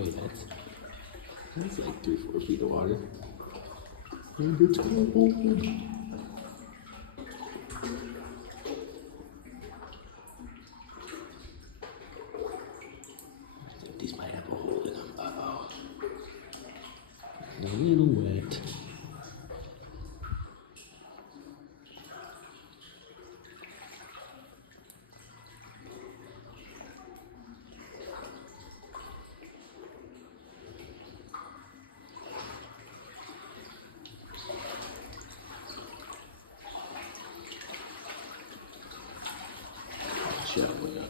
Hey, that's like 3-4 feet of water. And it's cold. These might have a hole in them. Uh-oh. A little wet. Shut way up.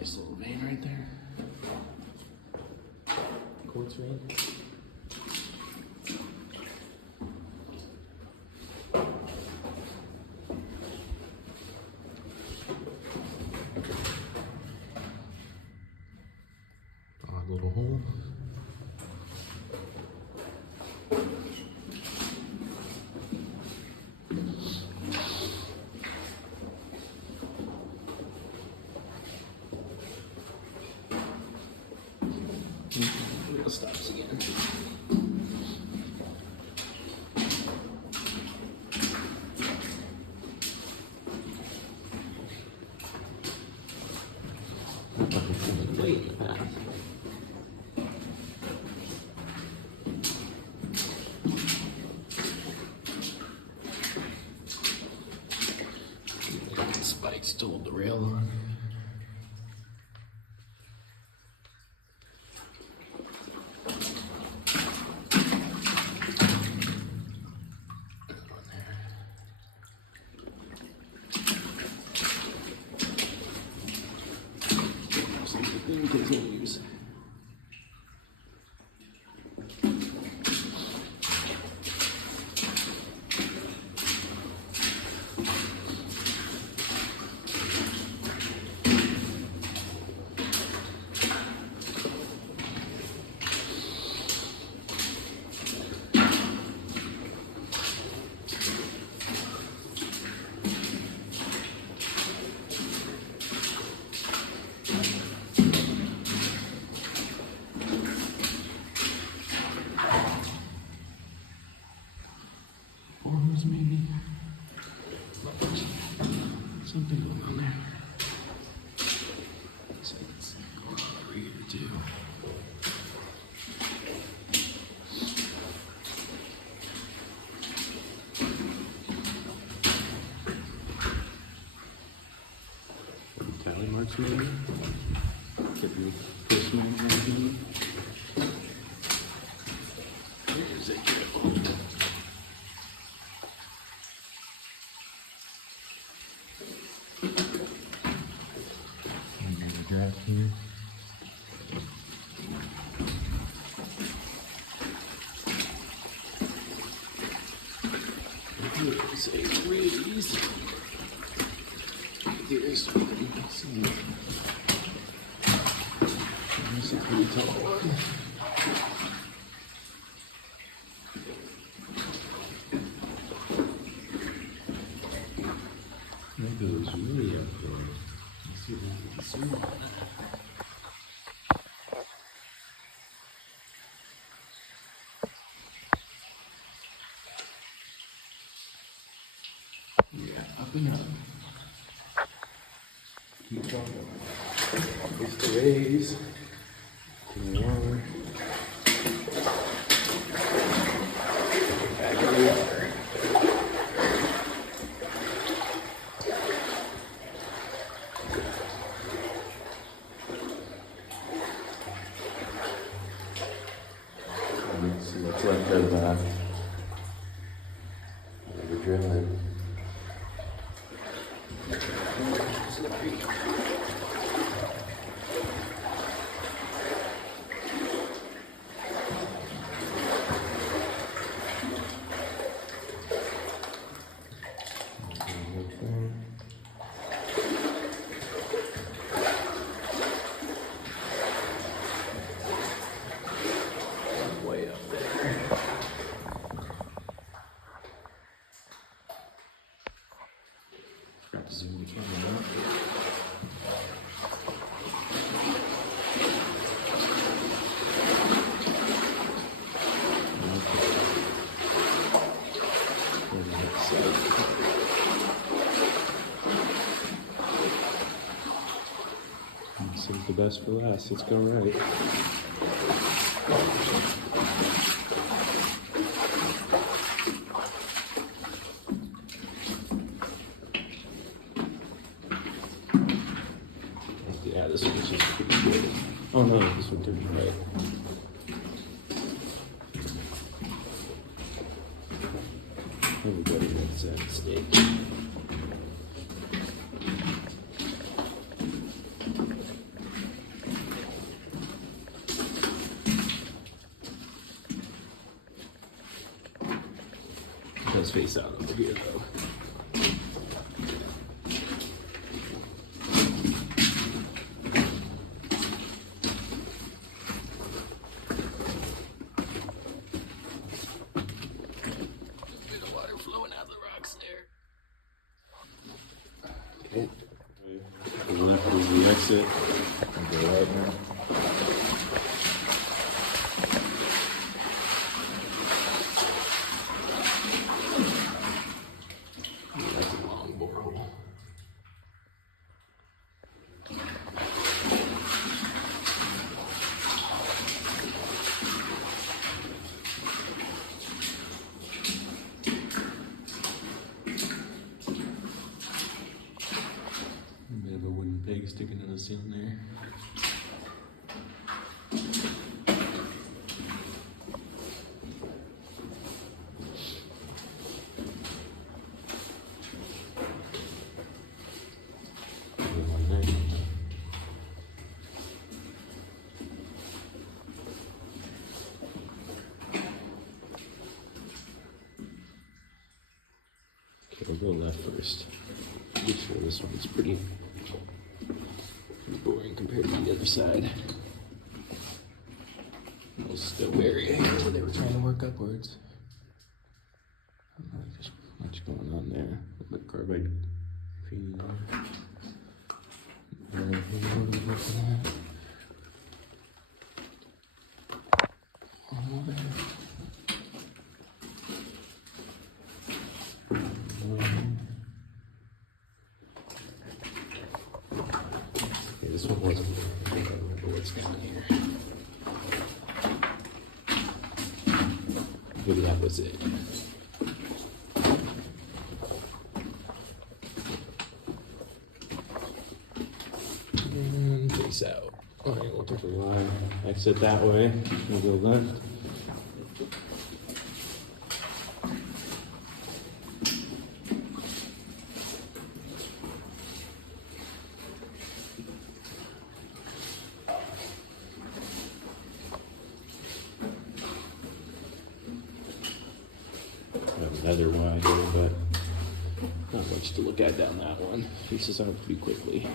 Nice little vein right there. Quartz vein. Odd little hole. It stops again. Way in the back. Spikes to hold the rail on. In case I use. Powerhouse maybe. Something going on there. So it's over here too. Tally marks maybe. Could be personal maybe. Here's a drill. Grab here. Here's a breeze. Here's one. tall one. That goes really up there. Let's see if we can zoom on that. Yeah, up and up. Keep going. Face the rays. More. Back in the water. Let's see what's left of the drilling. Way up there. Zoom the camera out. Save the best for last. Let's go right. Yeah, this one's just pretty good. Oh no, this one didn't right. Everybody makes that mistake. It does face out over here though. Okay. The left is the exit. And go right now. That's a long borehole. A bit of a wooden peg sticking in the ceiling there. Okay, we'll go left first. Pretty sure this one's pretty boring compared to the other side. It was still very angry when they were trying to work upwards. Not just much going on there. A little bit carbide feeding there. Okay, this one wasn't there. I think I remember what's down here. Maybe that was it. And face out. Alright, we'll take a line. Exit that way. We'll go left. Another wide here, but not much to look at down that one. Faces out pretty quickly.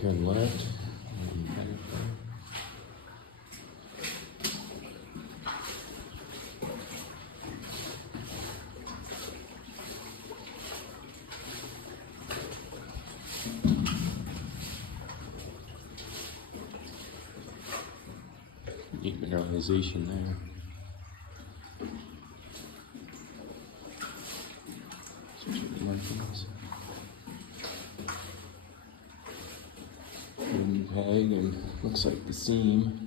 turn left. Deep mineralization there. Markings. Wooden peg and looks like the seam.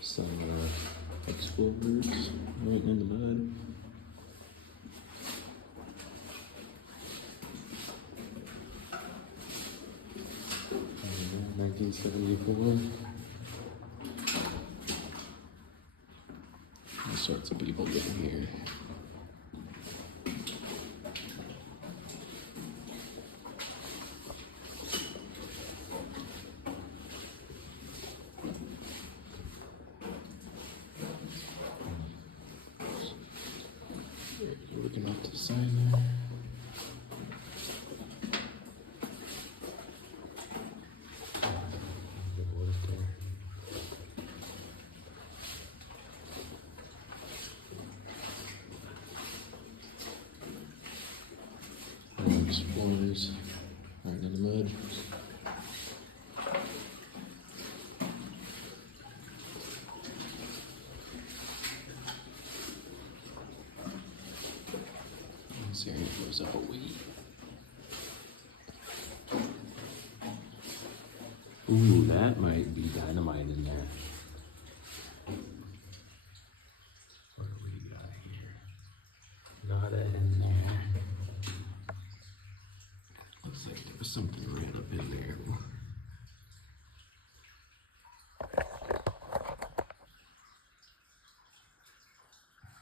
Some explorers right in the mud. And 1974. All sorts of people getting here. Looking off to the side there. Explorers right in the mud. This area goes up a wee. Ooh, that might be dynamite in there. What do we got here? Not that in there. Looks like there was something right up in there.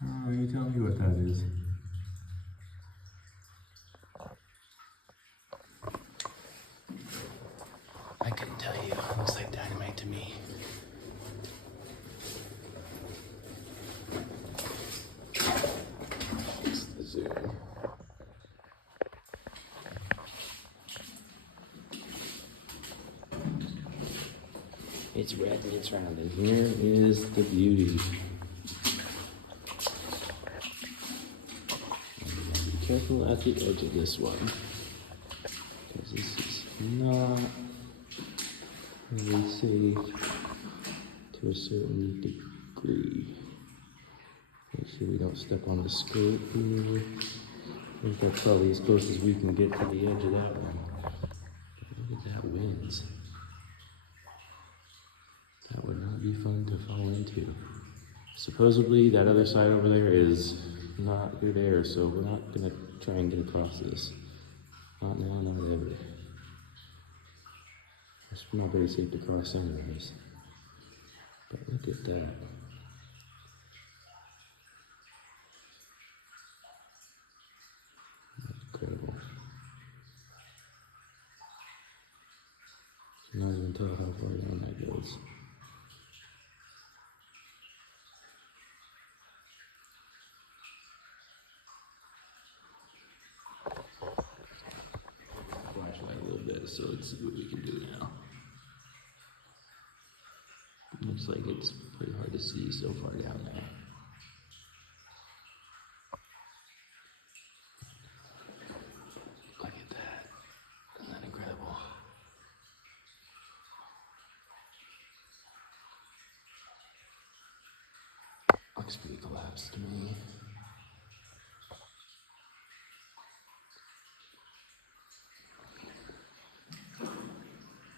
Oh, you tell me what that is. I couldn't tell you. Looks like dynamite to me. It's the zoom. It's red and it's round, and here is the beauty. Be careful at the edge of this one, because this is not really safe to a certain degree. Make sure we don't step on the skirt here. I think that's probably as close as we can get to the edge of that one. Look at that winds. That would not be fun to fall into. Supposedly that other side over there is not good air, so we're not gonna try and get across this. Not now, not ever. It's not very safe to cross anyways. But look at that. Incredible. You can not even tell how far down that goes. Flashlight a little bit, so let's see what we can do now. Looks like it's pretty hard to see so far down there. Look at that. Isn't that incredible? Looks pretty collapsed to me.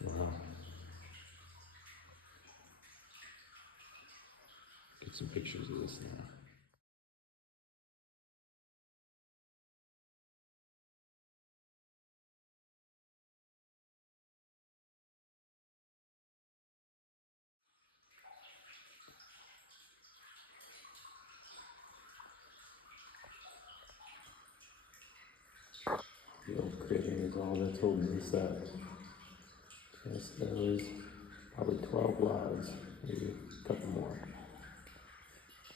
Wow. Get some pictures of this now. The old critter is all that's holding this up. Yes, there was probably 12 logs, maybe a couple more.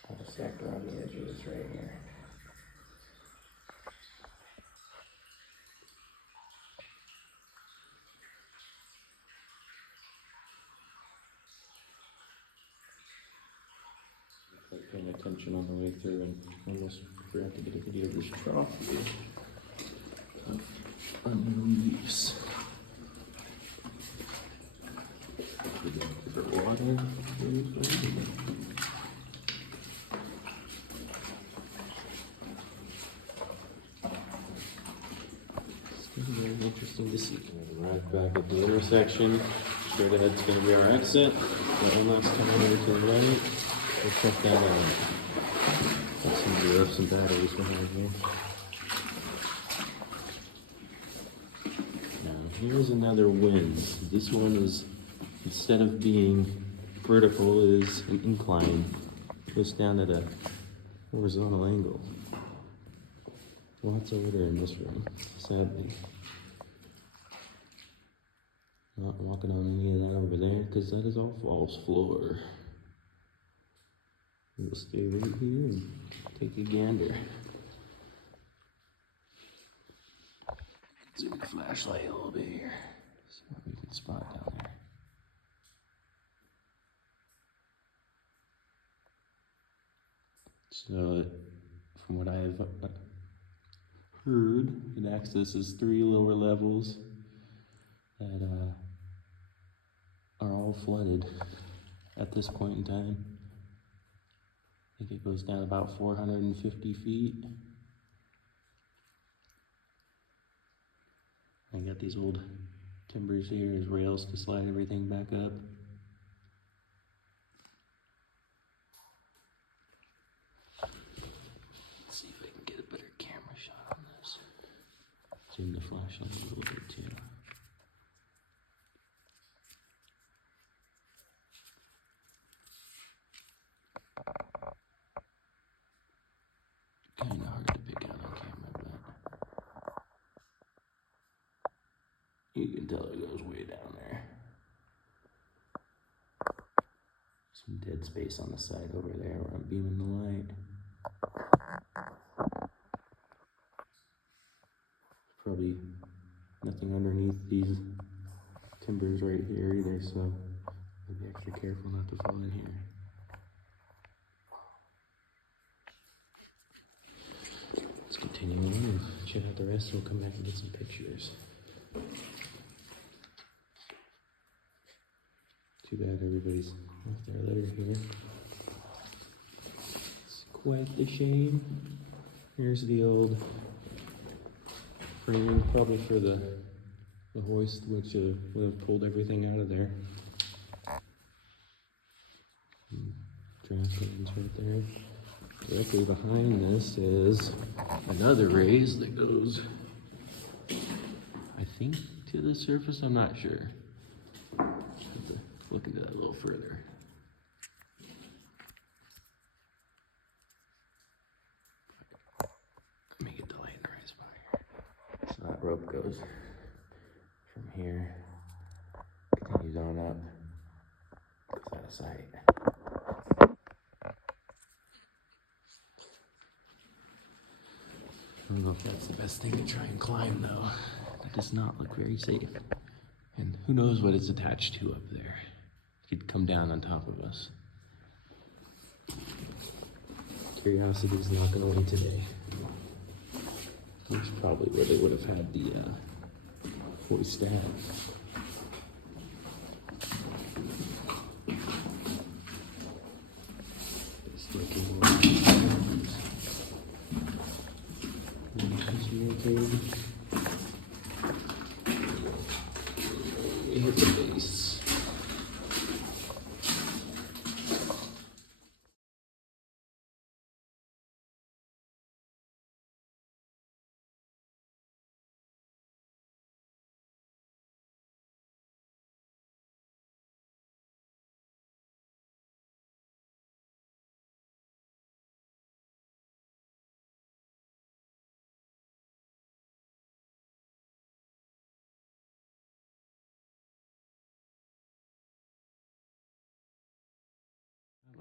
Kind of stacked around the edge of this right here. Paying attention on the way through and almost forgot to get a video of this trough here. Under leaves. For water. It's very interesting to see. Right back at the intersection. Straight ahead's going to be our exit. Got one last time over to the right. We'll check that out. Got some batteries behind here. Now here's another winze. This one is, instead of being vertical, is an incline. Goes down at a horizontal angle. Lots of litter in this room, sadly. Not walking on any of that over there because that is all false floor. We'll stay right here and take a gander. Zoom the flashlight a little bit here. See what we can spot down there. So, from what I've heard, it accesses 3 lower levels that are all flooded at this point in time. I think it goes down about 450 feet. I got these old timbers here as rails to slide everything back up. Let's see if I can get a better camera shot on this. Zoom the flashlight a little bit too. Kind of hard to pick out on camera, but you can tell it goes way down there. Some dead space on the side over there where I'm beaming the light. Probably nothing underneath these timbers right here either, so be extra careful not to fall in here. Let's continue on and check out the rest, and we'll come back and get some pictures. Too bad everybody's left their litter here. It's quite the shame. Here's the old framing, probably for the hoist, which would have pulled everything out of there. Draft curtains right there. Directly behind this is another raise that goes, I think, to the surface. I'm not sure. Have to look into that a little further. Let me get the light in the right spot here. So that rope goes from here, continues on up, goes out of sight. I don't know if that's the best thing to try and climb, though. That does not look very safe. And who knows what it's attached to up there. It could come down on top of us. Curiosity's not going to win today. That's probably where they would have had the hoist at. Hit the base.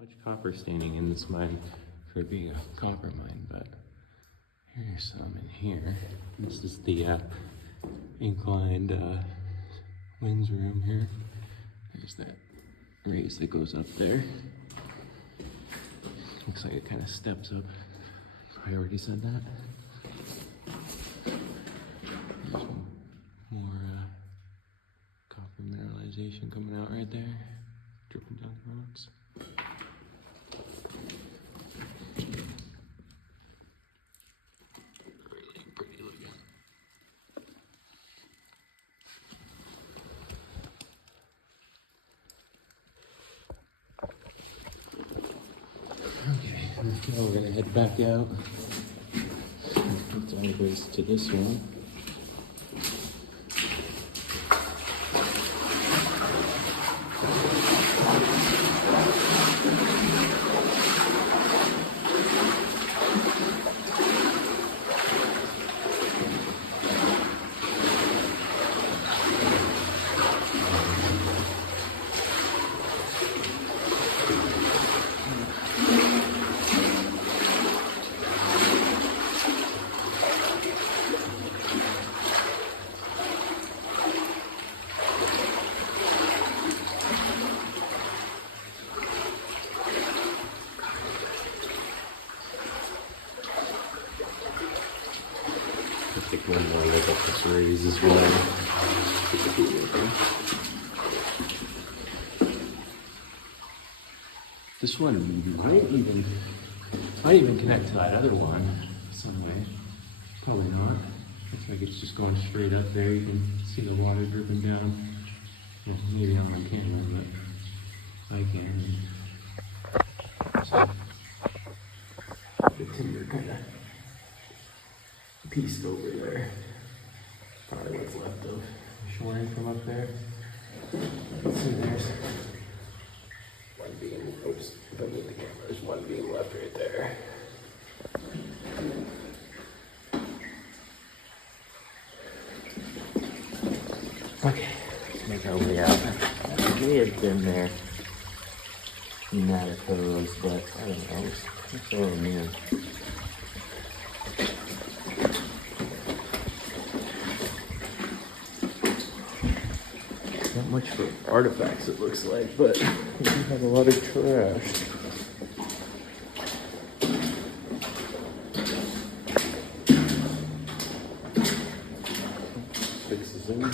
Much copper staining in this mine for it being a copper mine, but here's some in here. This is the inclined winds room here. There's that raise that goes up there. Looks like it kind of steps up. I already said that. There's more copper mineralization coming out right there, dripping down the rocks. Really pretty looking. Okay, now we're gonna head back out. It's anyways to this one. Take one more look at this raise as well. This one might even connect to that other one some way. Probably not. Looks like it's just going straight up there. You can see the water dripping down. Well, maybe not on camera, but I can. So, the timber kind of pieced over there. Probably what's left of shoring from up there. See, there's one beam. Oops, don't move the camera. There's one beam left right there. Okay, let's make our way out. I may have been there in that photos, but I don't know. It's all new. Not much for artifacts, it looks like, but we do have a lot of trash. Fixes in.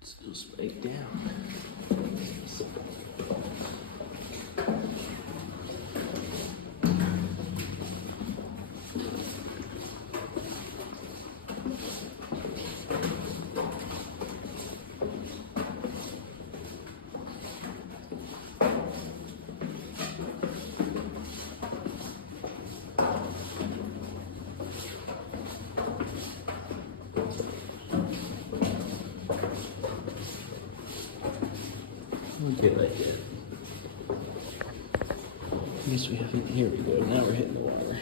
Still spiked down. Okay, like it. I guess we haven't. Here we go. Now we're hitting the water.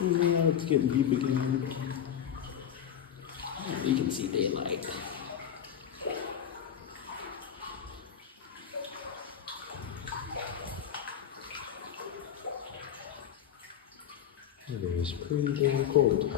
Now it's getting deep again. You can see daylight. It is pretty damn cold.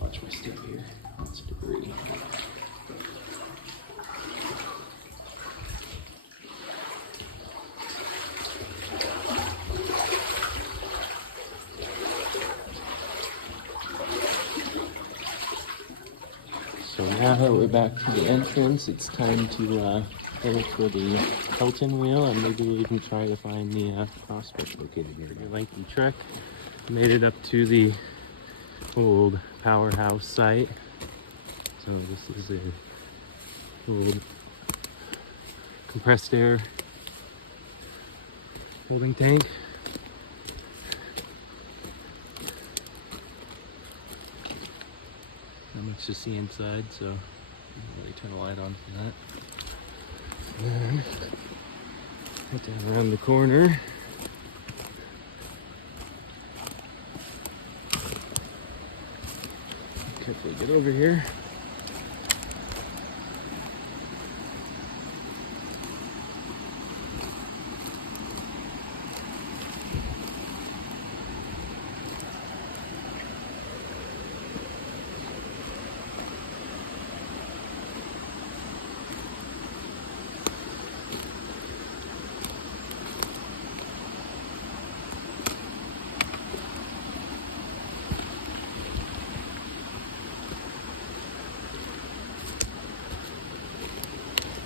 Watch my step here. It's debris. So now that we're back to the entrance, it's time to head for the Pelton wheel, and maybe we'll even try to find the prospect located here. A lengthy trek, made it up to the old powerhouse site. So this is an old compressed air holding tank. Not much to see inside, so I didn't really turn the light on for that. And then head down around the corner. Carefully get over here.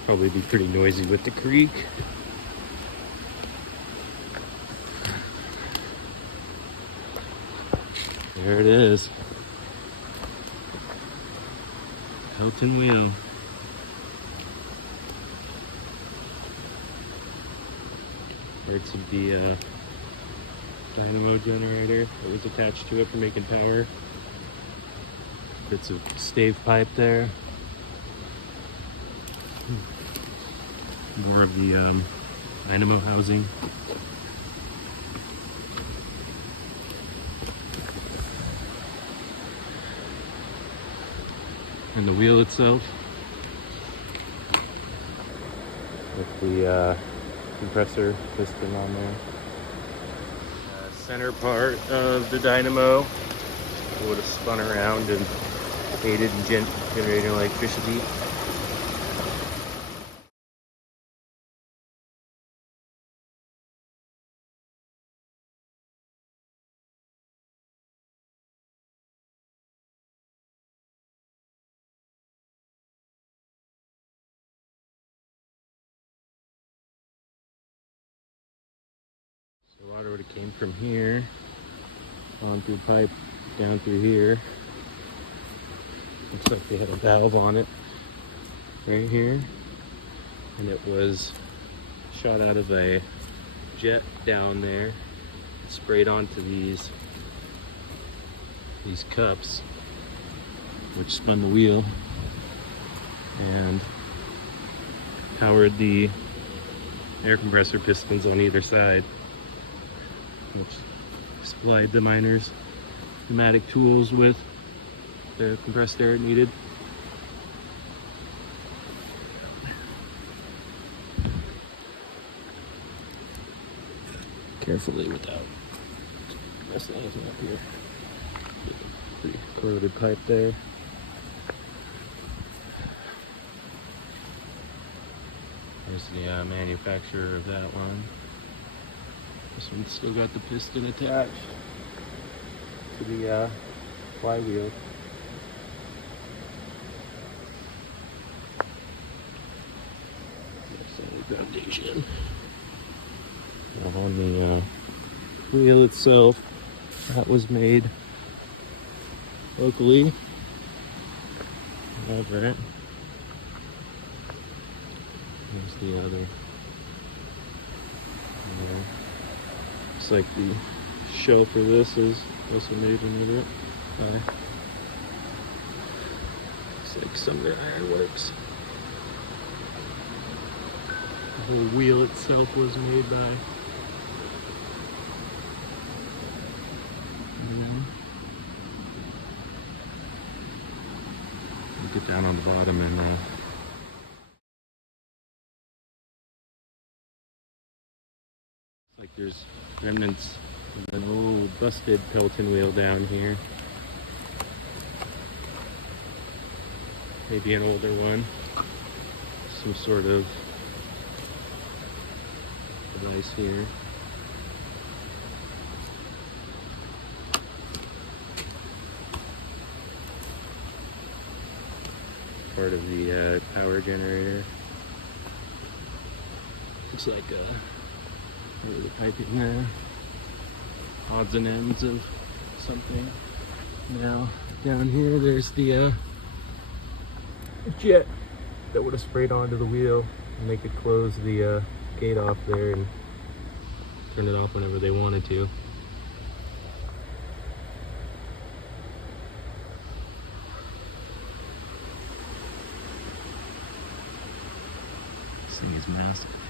Probably be pretty noisy with the creek. There it is. Pelton wheel. Parts of the dynamo generator that was attached to it for making power. Bits of stave pipe there. More of the dynamo housing. And the wheel itself. With the compressor piston on there. Center part of the dynamo would have spun around and aided in generating electricity. So water would have came from here, on through pipe, down through here. Looks like they had a valve on it, right here. And it was shot out of a jet down there, sprayed onto these cups, which spun the wheel and powered the air compressor pistons on either side, which supplied the miners pneumatic tools with the compressed air it needed. Carefully without messing anything up here. Pretty corroded pipe there. There's the manufacturer of that one. This one's still got the piston attached to the flywheel. That's the foundation. Now on the wheel itself, that was made locally. All right. There's the other. Yeah. Looks like the shell for this is also made in Europe. like some of the ironworks. The wheel itself was made by. Get down on the bottom and like there's remnants of an old busted Pelton wheel down here. Maybe an older one. Some sort of device here. Part of the power generator. Looks like the piping there. Odds and ends of something. Now down here there's the jet that would have sprayed onto the wheel, and they could close the gate off there and turn it off whenever they wanted to. This thing is massive.